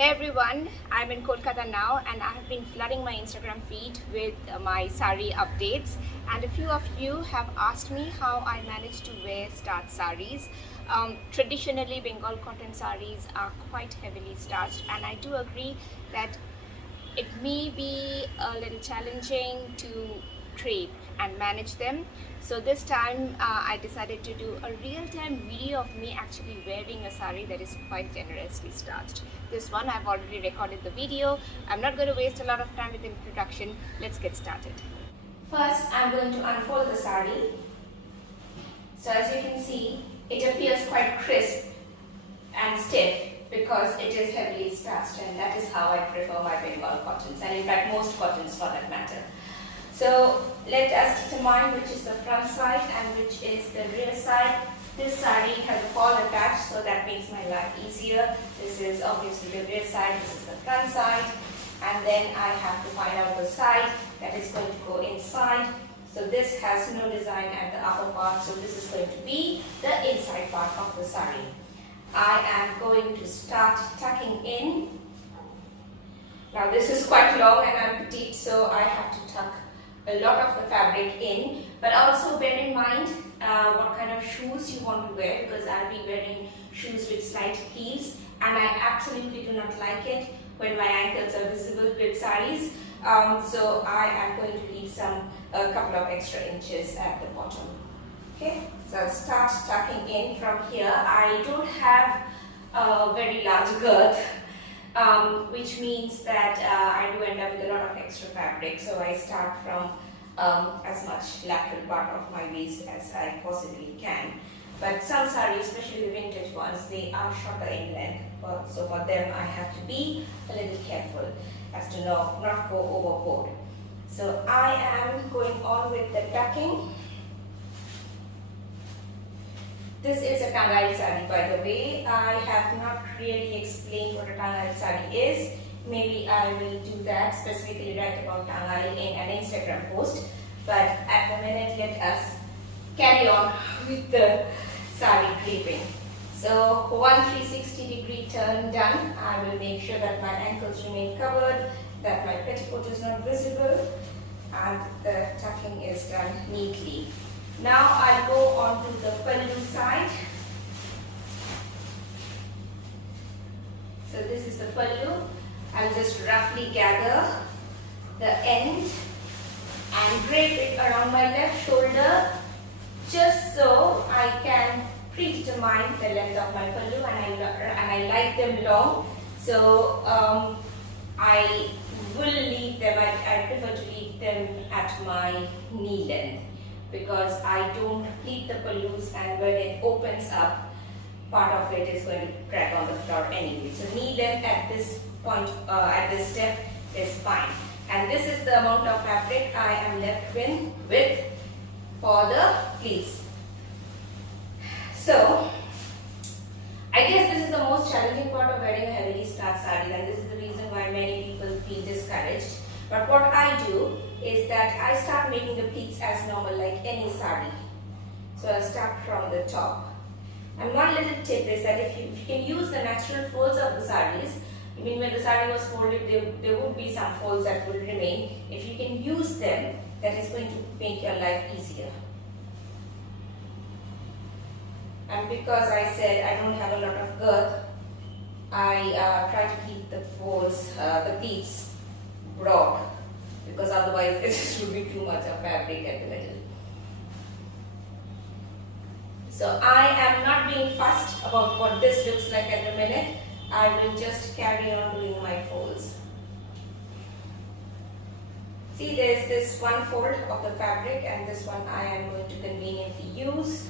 Hey everyone, I'm in Kolkata now and I have been flooding my Instagram feed with my saree updates, and a few of you have asked me how I managed to wear starched sarees. Traditionally, Bengal cotton sarees are quite heavily starched, and I do agree that it may be a little challenging to drape and manage them. So this time I decided to do a real-time video of me actually wearing a saree that is quite generously starched. This one I've already recorded the video. I'm not going to waste a lot of time with the introduction. Let's get started. First, I'm going to unfold the saree. So as you can see, it appears quite crisp and stiff because it is heavily starched, and that is how I prefer my Bengal cottons, and in fact most cottons for that matter. So let us determine which is the front side and which is the rear side. This saree has a fall attached, so that makes my life easier. This is obviously the rear side, this is the front side, and then I have to find out the side that is going to go inside. So this has no design at the upper part, so this is going to be the inside part of the saree. I am going to start tucking in. Now this is quite long and I'm petite, so I have to tuck a lot of the fabric in, but also bear in mind what kind of shoes you want to wear, because I'll be wearing shoes with slight heels, and I absolutely do not like it when my ankles are visible with sarees. So I am going to leave a couple of extra inches at the bottom. Okay, so I'll start tucking in from here. I don't have a very large girth, which means that I do end up with a lot of extra fabric. So I start from as much lateral part of my waist as I possibly can. But some sarees, especially the vintage ones, they are shorter in length. So for them I have to be a little careful as to not go overboard. So I am going on with the tucking. This is a Bengali saree, by the way. I have not really explained what a Bengali saree is. Maybe I will do that, specifically write about Bengali in an Instagram post. But at the minute, let us carry on with the saree draping. So one 360-degree turn done. I will make sure that my ankles remain covered, that my petticoat is not visible, and the tucking is done neatly. Now I go on to the pallu side. So this is the pallu. I'll just roughly gather the end and drape it around my left shoulder, just so I can predetermine the length of my pallu, and I like them long. So I will leave them, I prefer to leave them at my knee length, because I don't pleat the pallus, and when it opens up, part of it is going to crack on the floor anyway. So knee length at this point, at this step is fine. And this is the amount of fabric I am left with for the pleats. So I guess this is the most challenging part of wearing a heavily starched saree, and this is the reason why many people feel discouraged. But what I do is that I start making the pleats as normal, like any saree. So I'll start from the top. And one little tip is that if you can use the natural folds of the sarees, I mean, when the saree was folded, there would be some folds that will remain. If you can use them, that is going to make your life easier. And because I said I don't have a lot of girth, I try to keep the folds, the pleats broad, because otherwise it just would be too much of fabric at the middle. So I am not being fussed about what this looks like at the minute. I will just carry on doing my folds. See, there is this one fold of the fabric, and this one I am going to conveniently use.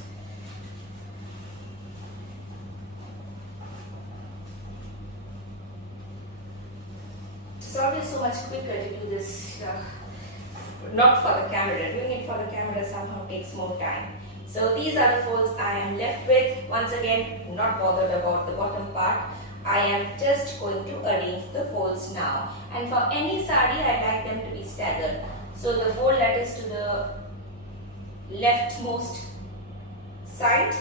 It's always so much quicker to do this, not for the camera. Doing it for the camera somehow takes more time. So these are the folds I am left with. Once again, not bothered about the bottom part. I am just going to arrange the folds now. And for any saree, I like them to be staggered. So the fold that is to the leftmost side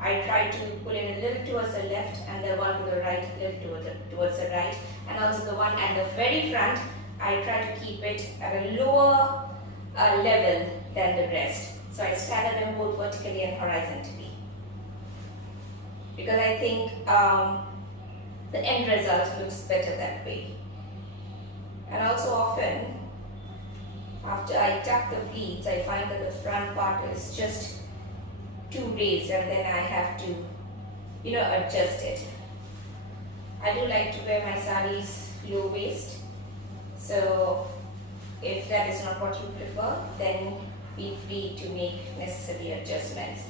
I try to pull in a little towards the left and the one to the right a little towards the right, and also the one at the very front I try to keep it at a lower level than the rest. So I stagger them both vertically and horizontally because I think the end result looks better that way. And also often after I tuck the pleats, I find that the front part is just too raised and then I have to, adjust it. I do like to wear my sarees low waist, so if that is not what you prefer, then be free to make necessary adjustments.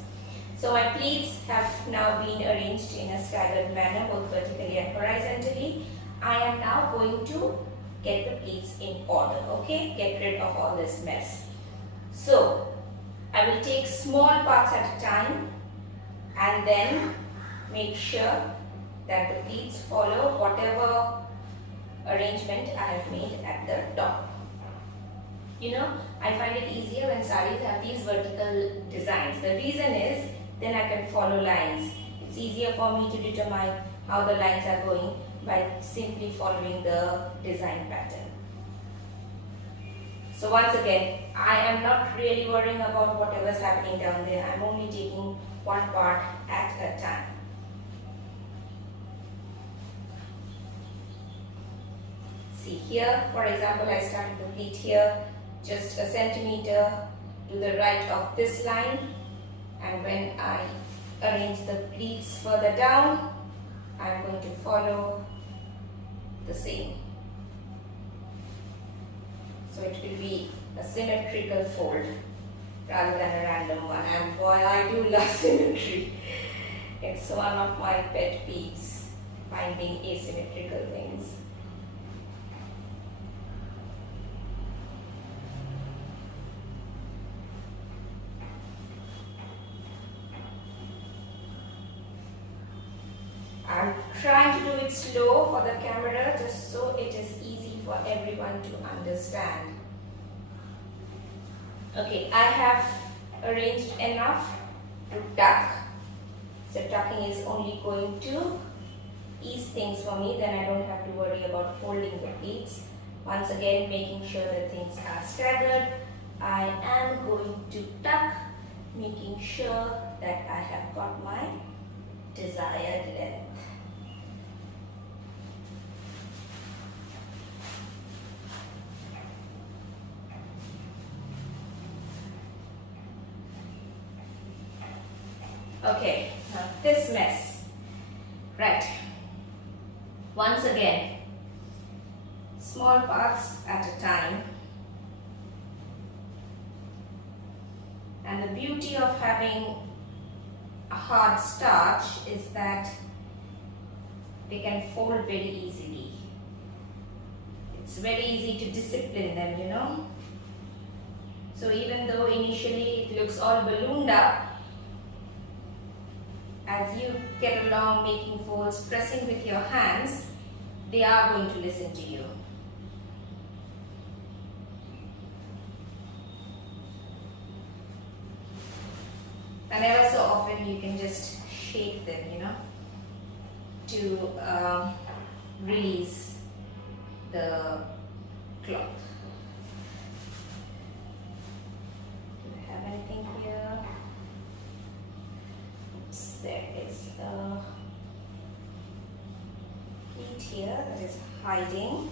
So my pleats have now been arranged in a staggered manner, both vertically and horizontally. I am now going to get the pleats in order, okay? Get rid of all this mess. So I will take small parts at a time and then make sure that the pleats follow whatever arrangement I have made at the top. I find it easier when sarees have these vertical designs. The reason is then I can follow lines. It's easier for me to determine how the lines are going by simply following the design pattern. So once again, I am not really worrying about whatever's happening down there. I'm only taking one part at a time. See here, for example, I started the pleat here, just a centimeter to the right of this line, and when I arrange the pleats further down, I'm going to follow the same. So it will be a symmetrical fold rather than a random one, and boy, I do love symmetry. It's one of my pet peeves, finding asymmetrical things. I'm trying to do it slow for the camera just so it is easy for everyone to understand. Okay, I have arranged enough to tuck. So tucking is only going to ease things for me, then I don't have to worry about holding the pleats. Once again, making sure that things are staggered. I am going to tuck, making sure that I have got my desired length. Okay, now this mess, right, once again, small parts at a time, and the beauty of having a hard starch is that they can fold very easily. It's very easy to discipline them, So even though initially it looks all ballooned up, as you get along making folds, pressing with your hands, they are going to listen to you. And ever so often you can just shake them, to release the cloth. Do I have anything here? Oops, there is a pleat here that is hiding.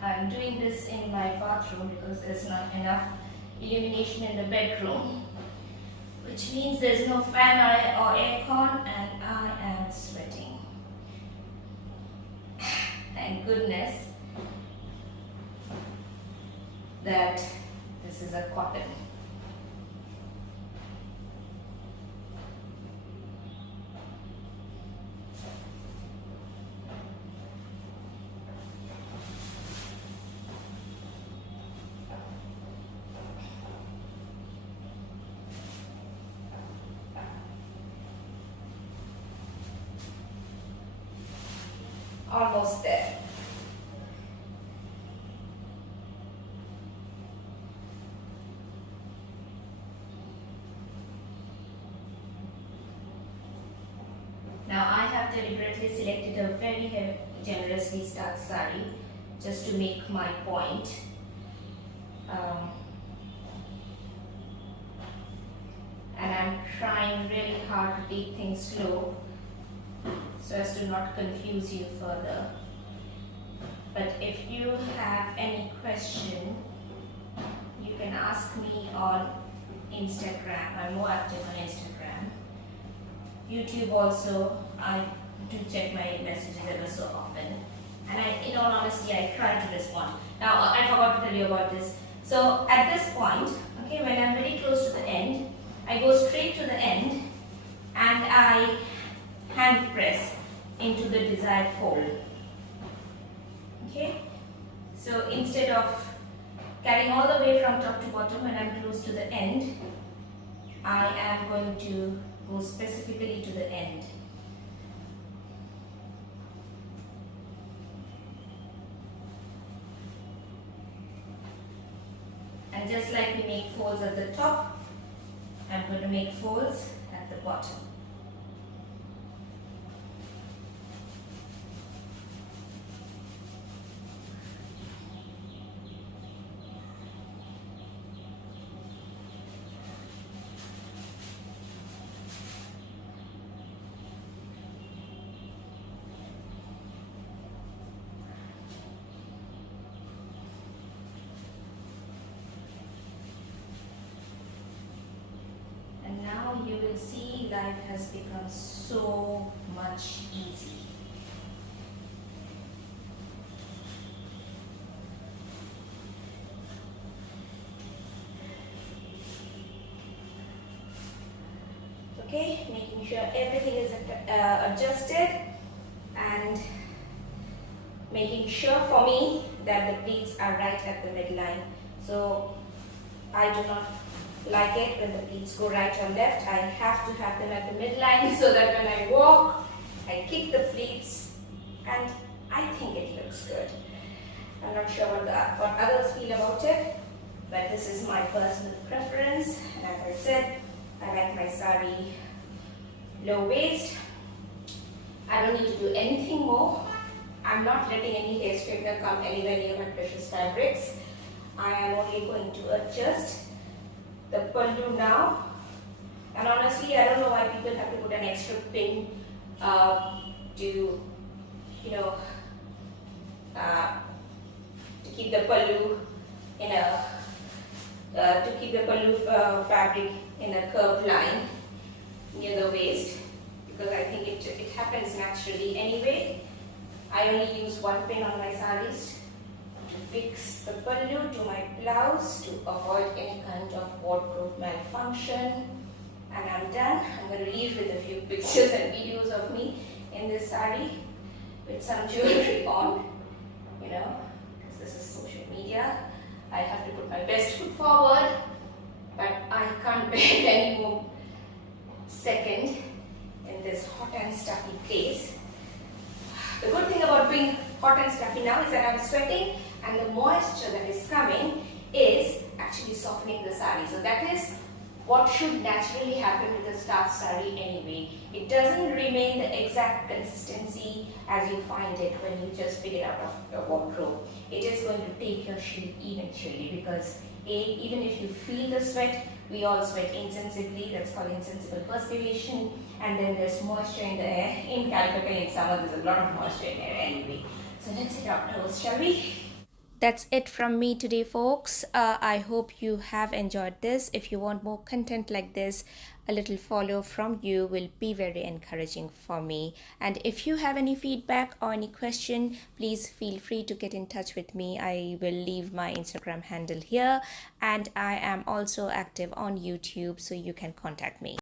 I'm doing this in my bathroom because there's not enough illumination in the bedroom, which means there's no fan or aircon, and I am sweating. Thank goodness that this is a cotton. almost there. Now I have deliberately selected a very generously starched saree just to make my point. And I'm trying really hard to take things slow so as to not confuse you further. But if you have any question, you can ask me on Instagram. I'm more active on Instagram. YouTube also, I do check my messages ever so often. And in all honesty, I try to respond. Now, I forgot to tell you about this. So, at this point, okay, when I'm very close to the end, I go straight to the end and I hand press into the desired fold. Okay, so instead of carrying all the way from top to bottom when I'm close to the end, I am going to go specifically to the end. And just like we make folds at the top, I'm going to make folds at the bottom. Now you will see life has become so much easier. Okay, making sure everything is adjusted and making sure for me that the pleats are right at the midline. So I do not like it when the pleats go right or left. I have to have them at the midline so that when I walk, I kick the pleats and I think it looks good. I'm not sure what others feel about it, but this is my personal preference. And as I said, I like my saree low waist. I don't need to do anything more. I'm not letting any hair straightener come anywhere near my precious fabrics. I am only going to adjust the pallu now, and honestly I don't know why people have to put an extra pin to keep the pallu in a fabric in a curved line near the waist, because I think it happens naturally anyway. I only use one pin on my sarees to fix the pallu to my blouse to avoid any kind of wardrobe malfunction, and I'm done. I'm going to leave with a few pictures and videos of me in this saree with some jewelry on, because this is social media. I have to put my best foot forward, but I can't bear any more second in this hot and stuffy place. The good thing about being hot and stuffy now is that I'm sweating, and the moisture that is coming is actually softening the saree. So that is what should naturally happen with a starched saree anyway. It doesn't remain the exact consistency as you find it when you just pick it out of your wardrobe. It is going to take your shape eventually, because even if you feel the sweat, we all sweat insensibly. That's called insensible perspiration. And then there's moisture in the air. In Calcutta in summer, there's a lot of moisture in the air anyway. So let's hit outdoors, shall we? That's it from me today, folks. I hope you have enjoyed this. If you want more content like this, a little follow from you will be very encouraging for me. And if you have any feedback or any question, please feel free to get in touch with me. I will leave my Instagram handle here, and I am also active on YouTube, so you can contact me.